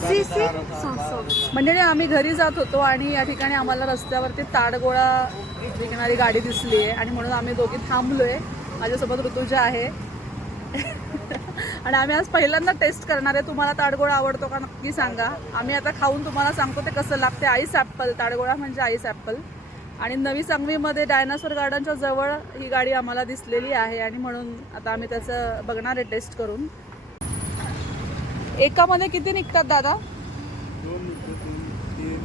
C C. म्हणजे आम्ही घरी जात होतो आणि या ठिकाणी आम्हाला रस्त्यावरती ताडगोळा विकणारी गाडी दिसली आहे आणि म्हणून आम्ही दोघी थांबलोय. माझ्यासोबत ऋतुजा आहे. आणि आम्ही आज पहिल्यांदा टेस्ट करणार आहे. तुम्हाला ताडगोळा आवडतो का नक्की सांगा. आम्ही आता खाऊन तुम्हाला सांगतो ते कसं लागते. Ice Apple. ताडगोळा म्हणजे आईस ॲपल. आणि नवी सांगवीमध्ये डायनासोर गार्डनच्या जवळ ही गाडी आम्हाला दिसलेली आहे आणि म्हणून आता आम्ही त्याचं बघणार आहे टेस्ट करून. एकामध्ये किती निघतात दादा?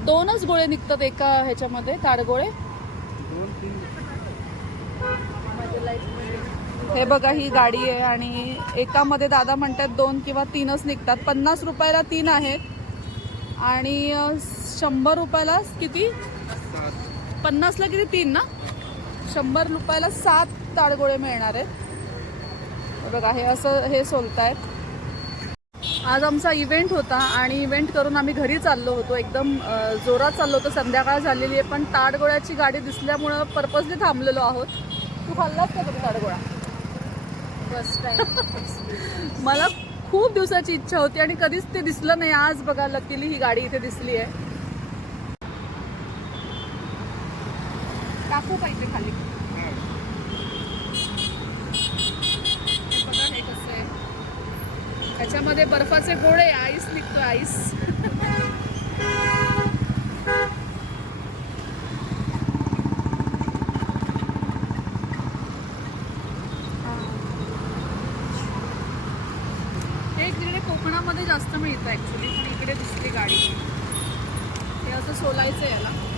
दोनच गोळे निघतात एका ह्याच्यामध्ये तीन. हे बघा ही गाडी आहे आणि एकामध्ये दादा म्हणतात दोन किंवा तीनच निघतात. पन्नास रुपयाला तीन आहेत. आणि शंभर रुपयाला किती? पन्नासला किती? तीन ना? शंभर रुपयाला सात ताडगोळे मिळणार आहेत. बघा हे असं हे सोलतायत. आज आमचा इव्हेंट होता आणि इव्हेंट करून आम्ही घरी चाललो होतो. एकदम जोरात चाललो होतो. संध्याकाळ झालेली आहे पण ताडगोळ्याची गाडी दिसल्यामुळं पर्पजली थांबलेलो आहोत. तू खाल्लास का कधी ताडगोळा? फर्स्ट मला खूप दिवसाची इच्छा होती आणि कधीच ते दिसलं नाही. आज बघा लकीली ही गाडी इथे दिसली आहे. टाकू पाहिजे खाली हे बघा हे कसं आहे त्याच्यामध्ये बर्फाचे गोळे आईस निघतो आईस. हे तिकडे कोकणामध्ये जास्त मिळतं ॲक्च्युली पण इकडे दुसरी गाडी. हे असं सोलायचं आहे याला.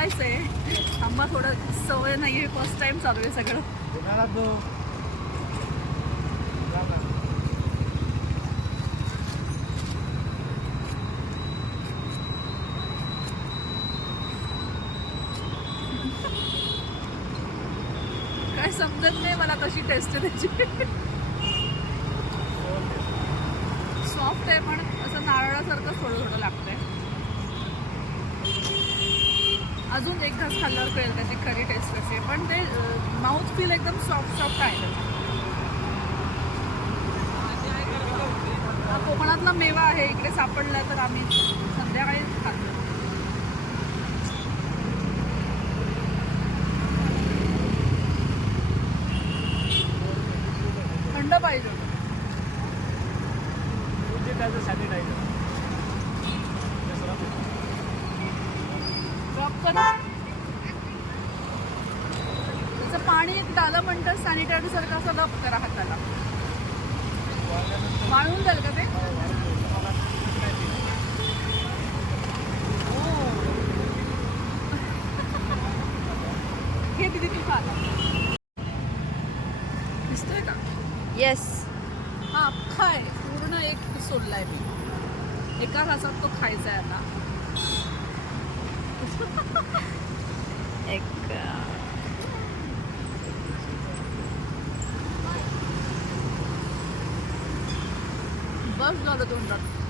सोलायचं आहे. थांबा थोडं सवय नाही आहे फर्स्ट टाइम चालू आहे सगळं. काय समजत नाही मला कशी टेस्ट आहे त्याची. सॉफ्ट आहे पण असं नारळासारखं थोडं थोडं लागतंय. अजून एक घास खाल्ल्यावर कळेल त्याची खरी टेस्ट कशी आहे. पण ते माउथ फील एकदम सॉफ्ट सॉफ्ट आहे हा कोकणातला मेवा आहे इकडे सापडला तर आम्ही संध्याकाळी खातो. थंड पाहिजे म्हणजे त्याचं सॅनिटायझर ड्रॉप करा त्याचं पाणी एक डालं म्हणतं सॅनिटायझर सारखं असं रब करा हाताला. वाळून जाईल का ते? ओ. घे दिदी तू खा. दिसतोय का? येस हा अख्खा आहे पूर्ण एक सोडलाय मी. एका घासात तो खायचा आहे आता. Vamos Bas nerede döndün?